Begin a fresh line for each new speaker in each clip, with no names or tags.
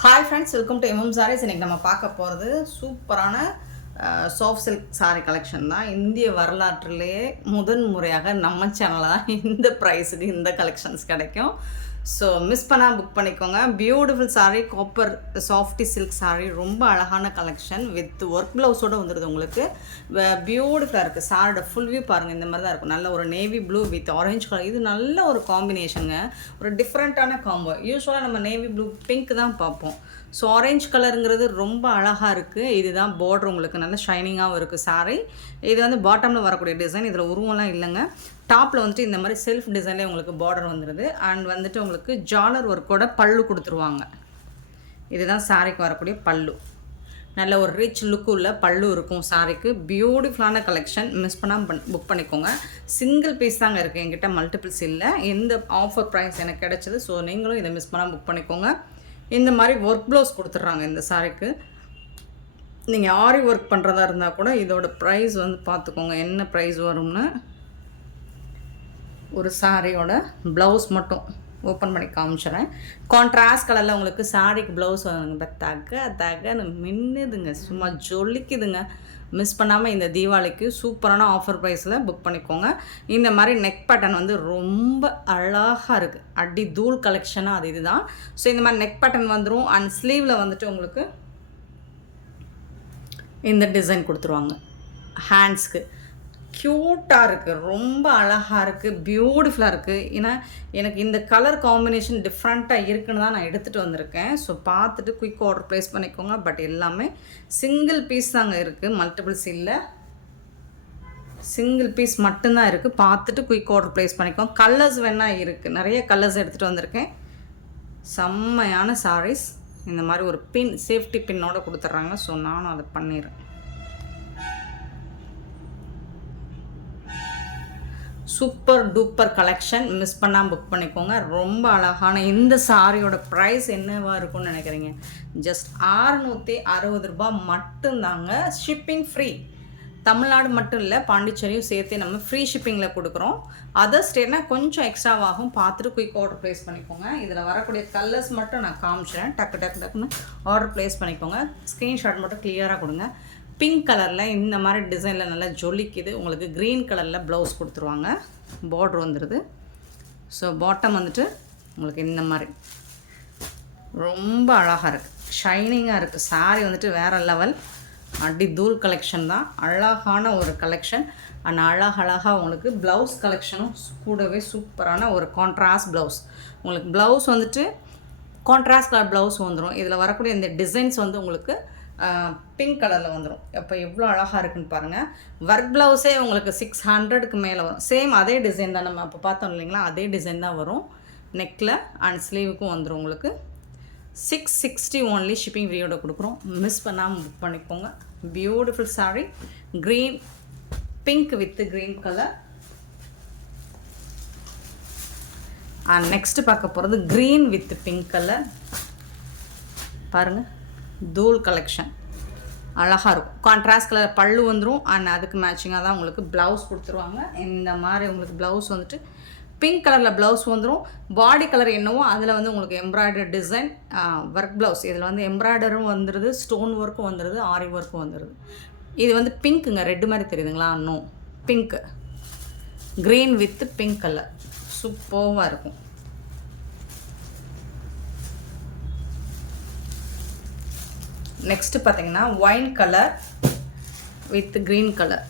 Hi friends welcome to MM sarees இன்றைக்கி நம்ம பார்க்க போகிறது சூப்பரான சாஃப்ட் சில்க் சாரீ கலெக்ஷன் தான். இந்திய வரலாற்றிலேயே முதன் முறையாக நம்ம சேனலில் தான் இந்த ப்ரைஸுக்கு இந்த கலெக்ஷன்ஸ் கிடைக்கும். ஸோ மிஸ் பண்ணால் புக் பண்ணிக்கோங்க. Beautiful saree copper softy silk saree ரொம்ப அழகான கலெக்ஷன் வித் ஒர்க் ப்ளவுஸோடு வந்துடுது உங்களுக்கு. பியூட்டிஃபுல்லாக இருக்குது சாரோட ஃபுல் வியூ பாருங்கள் இந்த மாதிரி தான் இருக்கும். நல்ல ஒரு navy blue with orange colour இது நல்ல ஒரு காம்பினேஷனுங்க ஒரு டிஃப்ரெண்ட்டான காம்போ யூஸ்வலாக நம்ம நேவி ப்ளூ பிங்க் தான் பார்ப்போம். ஸோ ஆரஞ்சு கலருங்கிறது ரொம்ப அழகாக இருக்குது இதுதான் பார்டர் உங்களுக்கு. நல்ல ஷைனிங்காகவும் இருக்குது சாரி இது வந்து பாட்டமில் வரக்கூடிய டிசைன் இதில் உருவம்லாம் இல்லைங்க. டாப்பில் வந்துட்டு இந்த மாதிரி செல்ஃப் டிசைன்லேயே உங்களுக்கு பார்டர் வந்துடுது அண்ட் வந்துட்டு உங்களுக்கு ஜாலர் ஒர்க்கோட பல்லு கொடுத்துருவாங்க. இதுதான் சாரிக்கு வரக்கூடிய பல்லு. நல்ல ஒரு ரிச் லுக்கு உள்ள பல்லு இருக்கும் சாரிக்கு பியூட்டிஃபுல்லான கலெக்ஷன் மிஸ் பண்ணாமல் பண் புக் பண்ணிக்கோங்க. சிங்கிள் பீஸ் தாங்க இருக்குது என்கிட்ட மல்டிபிள்ஸ் இல்லை. எந்த ஆஃபர் ப்ரைஸ் எனக்கு கிடச்சிது ஸோ நீங்களும் இதை மிஸ் பண்ணாமல் புக் பண்ணிக்கோங்க. இந்த மாதிரி ஒர்க் ப்ளவுஸ் கொடுத்துட்றாங்க இந்த சாரிக்கு நீங்கள் ஆரி ஒர்க் பண்ணுறதா இருந்தால் கூட இதோட ப்ரைஸ் வந்து பார்த்துக்கோங்க என்ன ப்ரைஸ் வரும்னு? ஒரு சாரியோட ப்ளவுஸ் மட்டும் ஓப்பன் பண்ணி காமிச்சிடுறேன். கான்ட்ராஸ்ட் கலரில் உங்களுக்கு சாரிக்கு ப்ளவுஸ் வருங்க தக தகன்னு மின்னுதுங்க. சும்மா ஜொலிக்குதுங்க. மிஸ் பண்ணாமல் இந்த தீபாவளிக்கு சூப்பரான ஆஃபர் ப்ரைஸில் புக் பண்ணிக்கோங்க. இந்த மாதிரி நெக் பேட்டர்ன் வந்து ரொம்ப அழகாக இருக்குது அடி தூள் கலெக்ஷனாக அது இதுதான். ஸோ இந்த மாதிரி நெக் பேட்டர்ன் வந்துடும் அண்ட் ஸ்லீவில் வந்துட்டு உங்களுக்கு இந்த டிசைன் கொடுத்துருவாங்க. ஹேண்ட்ஸ்க்கு க்யூட்டாக இருக்குது ரொம்ப அழகாக இருக்குது பியூட்டிஃபுல்லாக இருக்குது ஏன்னா எனக்கு இந்த கலர் காம்பினேஷன் டிஃப்ரெண்ட்டாக இருக்குன்னு தான் நான் எடுத்துகிட்டு வந்திருக்கேன். ஸோ பார்த்துட்டு குயிக் ஆர்டர் ப்ளேஸ் பண்ணிக்கோங்க. பட் எல்லாமே சிங்கிள் பீஸ் தாங்க இருக்குது மல்டிபிள்ஸ் இல்லை. சிங்கிள் பீஸ் மட்டும்தான் இருக்குது பார்த்துட்டு குயிக் ஆர்டர் ப்ளேஸ் பண்ணிக்கோங்க. கலர்ஸ் வேணால் இருக்குது நிறைய கலர்ஸ் எடுத்துகிட்டு வந்திருக்கேன். செம்மையான சாரீஸ் இந்த மாதிரி ஒரு பின் சேஃப்டி பின்னோட கொடுத்துட்றாங்க. ஸோ நானும் அதை பண்ணிடுறேன். Super duper collection. மிஸ் பண்ணாமல் புக் பண்ணிக்கோங்க. ரொம்ப அழகான இந்த சாரியோட ப்ரைஸ் என்னவாக இருக்கும்னு நினைக்கிறீங்க? ஜஸ்ட் ஆறுநூற்றி அறுபது ரூபாய் மட்டும்தாங்க. ஷிப்பிங் ஃப்ரீ தமிழ்நாடு மட்டும் இல்லை பாண்டிச்சேரியும் சேர்த்து நம்ம ஃப்ரீ ஷிப்பிங்கில் கொடுக்குறோம். அதர் ஸ்டேட்னா கொஞ்சம் எக்ஸ்ட்ராவாகும் பார்த்துட்டு குயிக் ஆர்டர் ப்ளேஸ் பண்ணிக்கோங்க. இதில் வரக்கூடிய கலர்ஸ் மட்டும் நான் காமிச்சிடுறேன் டக்கு டக்கு டக்குன்னு ஆர்டர் ப்ளேஸ் பண்ணிக்கோங்க. ஸ்க்ரீன்ஷாட் மட்டும் கிளியராக கொடுங்க. பிங்க் கலரில் இந்த மாதிரி டிசைனில் நல்லா ஜொலிக்குது. உங்களுக்கு க்ரீன் கலரில் ப்ளவுஸ் கொடுத்துருவாங்க. பார்ட்ரு வந்துடுது ஸோ பாட்டம் வந்துட்டு உங்களுக்கு இந்த மாதிரி. ரொம்ப அழகாக இருக்குது ஷைனிங்காக இருக்குது சாரி வந்துட்டு வேறு லெவல் அடி தூள் கலெக்ஷன் தான். அழகான ஒரு கலெக்ஷன் அண்ட் அழகழகாக உங்களுக்கு ப்ளவுஸ் கலெக்ஷனும் கூடவே சூப்பரான ஒரு கான்ட்ராஸ்ட் ப்ளவுஸ் உங்களுக்கு ப்ளவுஸ் வந்துட்டு கான்ட்ராஸ்ட் கலர் ப்ளவுஸ் வந்துடும் இதில் வரக்கூடிய இந்த டிசைன்ஸ் வந்து உங்களுக்கு பிங்க் கலரில் வந்துடும் அப்போ எவ்வளோ அழகாக இருக்குன்னு பாருங்கள் ஒர்க் ப்ளவுஸே உங்களுக்கு சிக்ஸ் ஹண்ட்ரடுக்கு மேலே வரும் சேம் அதே டிசைன் தான் நம்ம அப்போ பார்த்தோம் இல்லைங்களா? அதே டிசைன் தான் வரும். நெக்கில் அண்ட் ஸ்லீவுக்கும் வந்துடும் உங்களுக்கு. சிக்ஸ் சிக்ஸ்டி ஒன்லி ஷிப்பிங் ஃப்ரீயோட கொடுக்குறோம். மிஸ் பண்ணாமல் புக் பண்ணிக்கோங்க. Beautiful saree green pink with green colour and next பார்க்க போகிறது க்ரீன் வித் பிங்க் கலர் பாருங்கள் தூள் கலெக்ஷன் அழகாக இருக்கும். கான்ட்ராஸ்ட் கலர் பல்லு வந்துடும் அண்ட் அதுக்கு மேட்சிங்காக தான் உங்களுக்கு ப்ளவுஸ் கொடுத்துருவாங்க. இந்த மாதிரி உங்களுக்கு ப்ளவுஸ் வந்துட்டு பிங்க் கலரில் ப்ளவுஸ் வந்துடும் பாடி கலர் என்னவோ அதில் வந்து உங்களுக்கு எம்ப்ராய்டரி டிசைன் ஒர்க் ப்ளவுஸ் இதில் வந்து எம்ப்ராய்டரும் வந்துடுது ஸ்டோன் ஒர்க்கும் வந்துடுது ஆரி ஒர்க்கும் வந்துடுது இது வந்து பிங்க்குங்க ரெட்டு மாதிரி தெரியுதுங்களா? No pink green with pink colour சூப்பராக இருக்கும். நெக்ஸ்ட்டு பார்த்தீங்கன்னா wine colour with green colour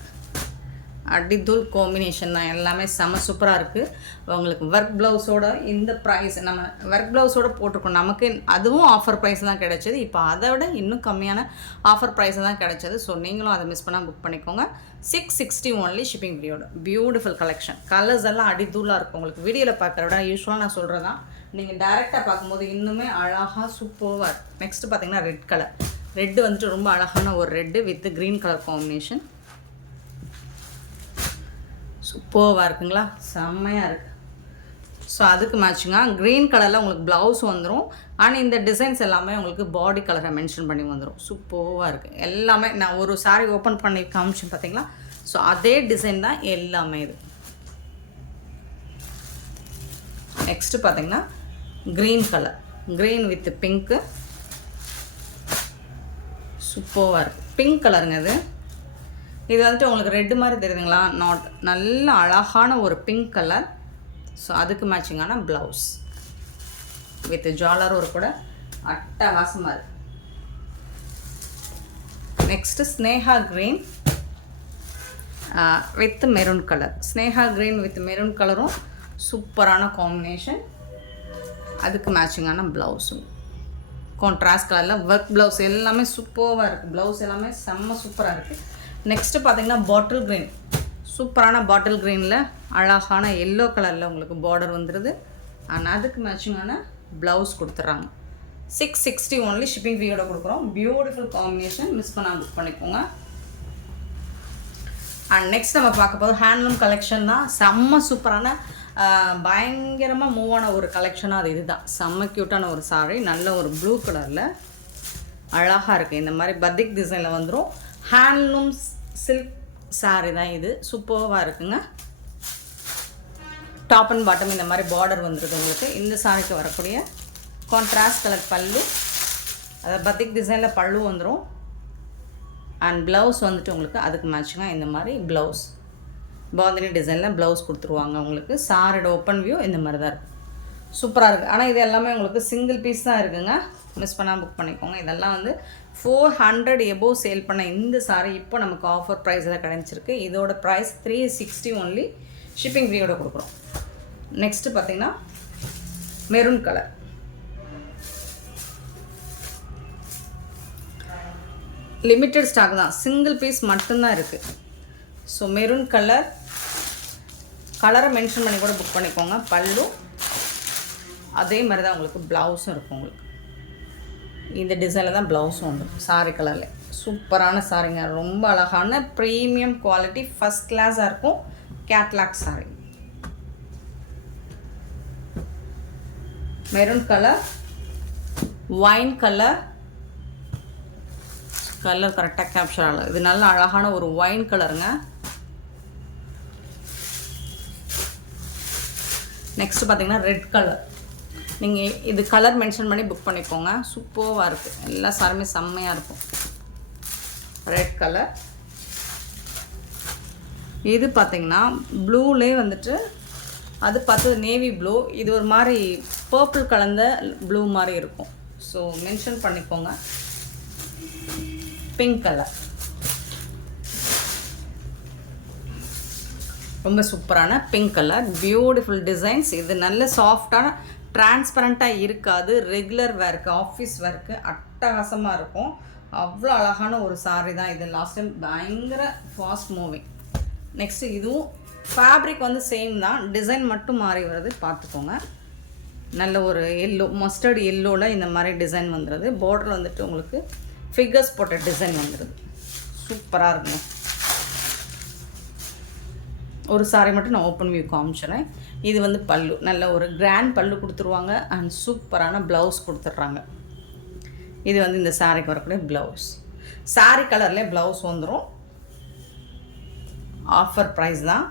அடிதூள் combination தான். எல்லாமே செம சூப்பராக இருக்குது உங்களுக்கு ஒர்க் ப்ளவுஸோட இந்த ப்ரைஸ் நம்ம ஒர்க் ப்ளவுஸோட போட்டிருக்கோம். நமக்கு அதுவும் ஆஃபர் ப்ரைஸ் தான் கிடைச்சது. இப்போ அதை விட இன்னும் கம்மியான ஆஃபர் ப்ரைஸ் தான் கிடைச்சது. ஸோ நீங்களும் அதை மிஸ் பண்ணால் புக் பண்ணிக்கோங்க. சிக்ஸ் சிக்ஸ்டி ஒன்லி ஷிப்பிங் ஃப்ரீயோட பியூட்டிஃபுல் கலெக்ஷன் கலர்ஸ் எல்லாம் அடிதூளாக இருக்கும். உங்களுக்கு வீடியோவில் பார்க்குற விட யூஸ்வலாக நான் சொல்கிறதான் நீங்கள் டேரெக்டாக பார்க்கும்போது இன்னுமே அழகாக சூப்பராக இருக்கும் நெக்ஸ்ட்டு பார்த்தீங்கன்னா ரெட் கலர் ரெட்டு வந்துட்டு ரொம்ப அழகான ஒரு red with green colour combination சூப்பர்வாக இருக்குங்களா? செம்மையாக இருக்குது ஸோ அதுக்கு மேட்சிங்காக க்ரீன் கலரில் உங்களுக்கு ப்ளவுஸ் வந்துடும் ஆனால் இந்த டிசைன்ஸ் எல்லாமே உங்களுக்கு பாடி கலரை மென்ஷன் பண்ணி வந்துடும் சூப்பர்வாக இருக்குது எல்லாமே நான் ஒரு சாரீ ஓப்பன் பண்ணி காமிச்சேன் பார்த்தீங்களா ஸோ அதே டிசைன் தான் எல்லாமே இது. நெக்ஸ்ட்டு பார்த்தீங்கன்னா green colour green with pink சூப்பராக இருக்கும் பிங்க் கலருங்க இது. இது வந்துட்டு உங்களுக்கு ரெட்டு மாதிரி தெரியுதுங்களா? நாட் நல்ல அழகான ஒரு பிங்க் கலர் ஸோ அதுக்கு மேட்சிங்கான ப்ளவுஸ் வித் ஜாலர் ஒரு கூட அட்டகாசமாக இருக்குது next Sneha green with maroon colour Sneha green with maroon கலரும் சூப்பரான காம்பினேஷன் அதுக்கு மேட்சிங்கான ப்ளவுஸும் கான்ட்ராஸ்ட் கலரில் ஒர்க் ப்ளவுஸ் எல்லாமே சூப்பராக இருக்குது ப்ளவுஸ் எல்லாமே செம்ம சூப்பராக இருக்குது நெக்ஸ்ட்டு பார்த்தீங்கன்னா பாட்டில் க்ரீன் சூப்பரான பாட்டில் க்ரீனில் அழகான எல்லோ கலரில் உங்களுக்கு பார்டர் வந்துடுது ஆனால் அதுக்கு மேட்சிங்கான ப்ளவுஸ் கொடுத்துட்றாங்க. சிக்ஸ் சிக்ஸ்டி ஒன்லி ஷிப்பிங் ஃபீயோட கொடுக்குறோம். பியூட்டிஃபுல் காம்பினேஷன் மிஸ் பண்ணாமல் புக் பண்ணிக்கோங்க. அண்ட் நெக்ஸ்ட் நம்ம பார்க்க போது ஹேண்ட்லூம் கலெக்ஷன் தான். செம்ம சூப்பரான பயங்கரமாக மூவ் ஆன ஒரு கலெக்ஷனாக அது இதுதான். செம்ம க்யூட்டான ஒரு சாரி நல்ல ஒரு ப்ளூ கலரில் அழகாக இருக்குது இந்த மாதிரி பத்திக் டிசைனில் வந்துடும் ஹேண்ட்லூம் சில்க் சாரி தான் இது. சூப்பர்வாக இருக்குங்க. டாப் அண்ட் பாட்டம் இந்த மாதிரி பார்டர் வந்துருக்கு உங்களுக்கு. இந்த சாரிக்கு வரக்கூடிய கான்ட்ராஸ்ட் கலர் பல்லு. அதாவது பத்திக் டிசைனில் பல்லு வந்துடும் அண்ட் ப்ளவுஸ் வந்துட்டு உங்களுக்கு அதுக்கு மேட்சிங்காக இந்த மாதிரி ப்ளவுஸ் பாந்தினி டிசைனில் ப்ளவுஸ் கொடுத்துருவாங்க உங்களுக்கு சாரோட ஓப்பன் வியூ இந்த மாதிரி தான் இருக்கும். சூப்பராக இருக்குது ஆனால் இது எல்லாமே உங்களுக்கு சிங்கிள் பீஸ் தான் இருக்குங்க. மிஸ் பண்ணால் புக் பண்ணிக்கோங்க. இதெல்லாம் வந்து ஃபோர் ஹண்ட்ரட் எபோவ் சேல் பண்ண இந்த சாரி இப்போ நமக்கு ஆஃபர் ப்ரைஸில் கிடச்சிருக்கு இதோட price three sixty only shipping ஃப்ரீயோட கொடுக்குறோம். நெக்ஸ்ட்டு பார்த்தீங்கன்னா மெரூன் கலர் லிமிட்டட் ஸ்டாக் தான். சிங்கிள் பீஸ் மட்டும்தான் இருக்குது ஸோ மெரூன் கலர் கலரை மென்ஷன் பண்ணி கூட புக் பண்ணிக்கோங்க. பல்லு. அதே மாதிரி தான் உங்களுக்கு ப்ளவுஸும் இருக்கும் உங்களுக்கு. இந்த டிசைனில் தான் ப்ளவுஸும் உண்டு சாரி கலரில் சூப்பரான சாரிங்க ரொம்ப அழகான ப்ரீமியம் குவாலிட்டி ஃபஸ்ட் கிளாஸாக இருக்கும். Catalogue saree maroon colour wine colour colour கரெக்டாக கேப்சர் ஆகலை. இது நல்ல அழகான ஒரு ஒயின் கலருங்க நெக்ஸ்ட் பார்த்தீங்கன்னா ரெட் கலர் நீங்கள் இது கலர் மென்ஷன் பண்ணி புக் பண்ணிக்கோங்க. சூப்பர்வாக இருக்குது எல்லா சாருமே செம்மையாக இருக்கும். ரெட் கலர் இது பார்த்தீங்கன்னா ப்ளூலே வந்துட்டு அது பார்த்தது நேவி ப்ளூ இது ஒரு மாதிரி பர்பிள் கலந்த ப்ளூ மாதிரி இருக்கும். ஸோ மென்ஷன் பண்ணிக்கோங்க. பிங்க் கலர் ரொம்ப சூப்பரான பிங்க் கலர் பியூட்டிஃபுல் டிசைன்ஸ் இது நல்ல சாஃப்டான டிரான்ஸ்பரண்ட்டாக இருக்காது. ரெகுலர் வேர்க்கு ஆஃபீஸ் வேர்க்கு அட்டகாசமாக இருக்கும். அவ்வளோ அழகான ஒரு சாரி தான் இது. லாஸ்ட் டைம் பயங்கர ஃபாஸ்ட் மூவிங் நெக்ஸ்ட்டு இதுவும் ஃபேப்ரிக் வந்து சேம் தான். டிசைன் மட்டும் மாறி வருது. பார்த்துக்கோங்க. நல்ல ஒரு எல்லோ மஸ்டர்ட் எல்லோவில் இந்த மாதிரி டிசைன் வந்துடுது பார்டர் வந்துட்டு உங்களுக்கு ஃபிகர்ஸ் போட்ட டிசைன் வந்துடுது சூப்பராக இருக்குங்க. ஒரு சாரி மட்டும் நான் ஓப்பன் வியூ காமிச்சிடுறேன் இது வந்து பல்லு. நல்ல ஒரு கிராண்ட் பல்லு கொடுத்துருவாங்க. அண்ட் சூப்பரான ப்ளவுஸ் கொடுத்துட்றாங்க. இது வந்து இந்த சாரிக்கு வரக்கூடிய ப்ளவுஸ் சாரி கலர்லேயே ப்ளவுஸ் வந்துடும் ஆஃபர் ப்ரைஸ் தான்.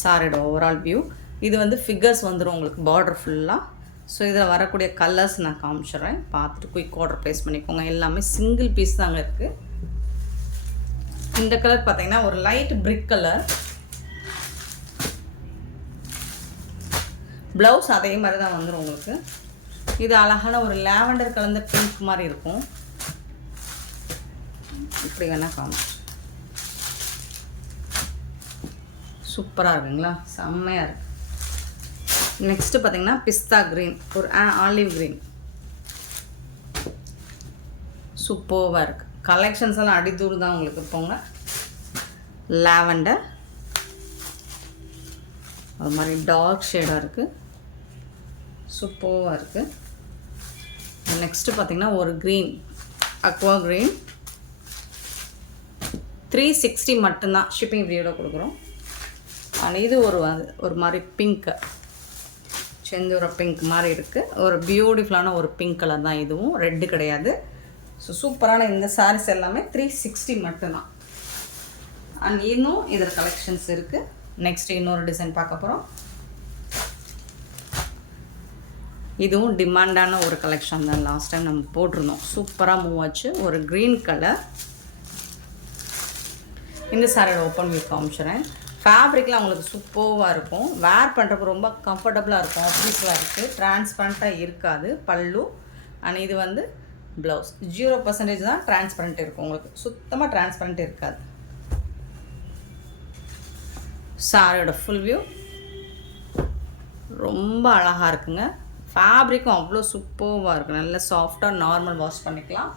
சாரியோட ஓவரால் வியூ இது வந்து ஃபிகர்ஸ் வந்துடும் உங்களுக்கு பார்டர் ஃபுல்லாக ஸோ இதில் வரக்கூடிய கலர்ஸ் நான் காமிச்சிடுறேன். பார்த்துட்டு குயிக் ஆர்டர் ப்ளேஸ் பண்ணிக்கோங்க. எல்லாமே சிங்கிள் பீஸ் தாங்க இருக்குது இந்த கலர் பார்த்திங்கன்னா ஒரு லைட் பிரிக் கலர் ப்ளவுஸ் அதே மாதிரி தான் வந்துடும் உங்களுக்கு. இது அழகான ஒரு லேவண்டர் கலந்த பிங்க் மாதிரி இருக்கும். இப்படி வேணால் காமிச்சு. சூப்பராக இருக்குங்களா? செம்மையாக இருக்குது நெக்ஸ்ட்டு பார்த்தீங்கன்னா பிஸ்தா க்ரீன். ஒரு ஆலிவ் க்ரீன். சூப்பர்வாக இருக்குது கலெக்ஷன்ஸ் எல்லாம் அடித்தூர் தான் உங்களுக்கு போங்க. லாவெண்டர் அது மாதிரி டார்க் ஷேடாக இருக்குது சூப்பர்வாக இருக்குது நெக்ஸ்ட்டு பார்த்தீங்கன்னா ஒரு green aqua green three sixty மட்டும்தான் ஷிப்பிங் ஃப்ரீயோட கொடுக்குறோம். அண்ட் இது ஒரு ஒரு மாதிரி பிங்க்கு செந்தூர பிங்க் மாதிரி இருக்குது ஒரு பியூட்டிஃபுல்லான ஒரு பிங்க் கலர் தான் இதுவும். ரெட்டு கிடையாது. ஸோ சூப்பரான இந்த சாரீஸ் எல்லாமே த்ரீ சிக்ஸ்டி மட்டும்தான். அண்ட் இன்னும் இதில் கலெக்ஷன்ஸ் இருக்குது நெக்ஸ்ட் இன்னொரு டிசைன் பார்க்க போகிறோம் இதுவும் டிமாண்டான ஒரு கலெக்ஷன் தான். லாஸ்ட் டைம் நம்ம போட்டிருந்தோம். சூப்பராக மூவ் ஆச்சு. ஒரு க்ரீன் கலர் இந்த சாரியோட ஓப்பன் வியூ காமிச்சுறேன். ஃபேப்ரிக்லாம் உங்களுக்கு சூப்பராக இருக்கும். வேர் பண்ணுறப்ப ரொம்ப கம்ஃபர்டபுளாக இருக்கும். ஆஃபீஸில் இருக்குது டிரான்ஸ்பரண்ட்டாக இருக்காது. பல்லு. அண்ட் இது வந்து ப்ளவுஸ் ஜீரோ பர்சன்டேஜ் தான் டிரான்ஸ்பரண்ட் இருக்கும். உங்களுக்கு சுத்தமாக டிரான்ஸ்பரண்ட் இருக்காது. சாரியோட ஃபுல் வியூ ரொம்ப அழகாக இருக்குங்க. ஃபேப்ரிக்கும் அவ்வளோ சூப்பராக இருக்கும் நல்ல சாஃப்டாக நார்மல் வாஷ் பண்ணிக்கலாம்.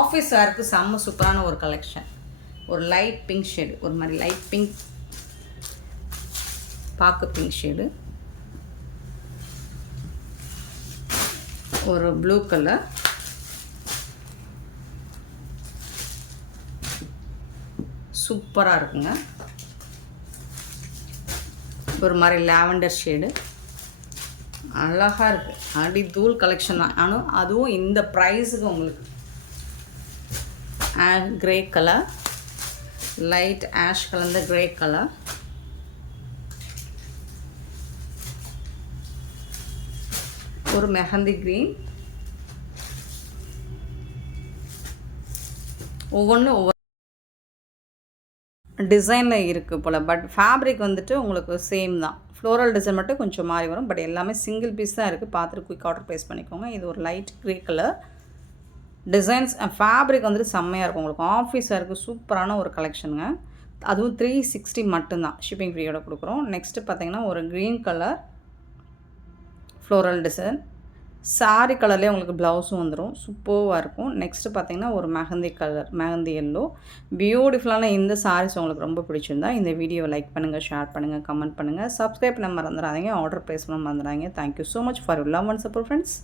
ஆஃபீஸ் வேருக்கு செம்ம சூப்பரான ஒரு கலெக்ஷன் ஒரு லைட் பிங்க் ஷேடு ஒரு மாதிரி லைட் பிங்க் பாக்கு பிங்க் ஷேடு. ஒரு ப்ளூ கலர். சூப்பராக இருக்குங்க. ஒரு மாதிரி லாவெண்டர் ஷேடு. அழகாக இருக்குது அடி தூள் கலெக்ஷன் தான். ஆனால் அதுவும் இந்த ப்ரைஸுக்கு உங்களுக்கு. கிரே கலர் லைட் ஆஷ் கலந்த கிரே கலர் ஒரு மெஹந்தி க்ரீன் ஒவ்வொன்றும் ஒவ்வொரு டிசைனில் இருக்குது போல். பட் ஃபேப்ரிக் வந்துட்டு உங்களுக்கு சேம் தான். ஃப்ளோரல் டிசைன் மட்டும் கொஞ்சம் மாறி வரும். பட் எல்லாமே சிங்கிள் பீஸ் தான் இருக்குது பார்த்துட்டு குயிக் ஆர்டர் ப்ளேஸ் பண்ணிக்கோங்க. இது ஒரு light grey colour designs fabric வந்துட்டு செம்மையாக இருக்கும் உங்களுக்கு. ஆஃபீஸாக இருக்குது சூப்பரான ஒரு கலெக்ஷனுங்க அதுவும் த்ரீ சிக்ஸ்டி மட்டும்தான். ஷிப்பிங் ஃப்ரீயோட கொடுக்குறோம். நெக்ஸ்ட்டு பார்த்தீங்கன்னா ஒரு green colour floral design saree கலர்லேயே உங்களுக்கு ப்ளவுஸும் வந்துடும் சூப்பர்வாக இருக்கும். நெக்ஸ்ட்டு பார்த்தீங்கன்னா ஒரு மெஹந்தி கலர் மெஹந்தி எல்லோ பியூட்டிஃபுல்லான இந்த சாரீஸ் உங்களுக்கு ரொம்ப பிடிச்சிருந்தா இந்த வீடியோவை லைக் பண்ணுங்கள் ஷேர் பண்ணுங்கள் கமெண்ட் பண்ணுங்கள் சப்ஸ்கிரைப் பண்ண மறந்துடாதீங்க. ஆர்டர் ப்ளேஸ் பண்ண மறந்துடாதீங்க. Thank you so much for you love and support friends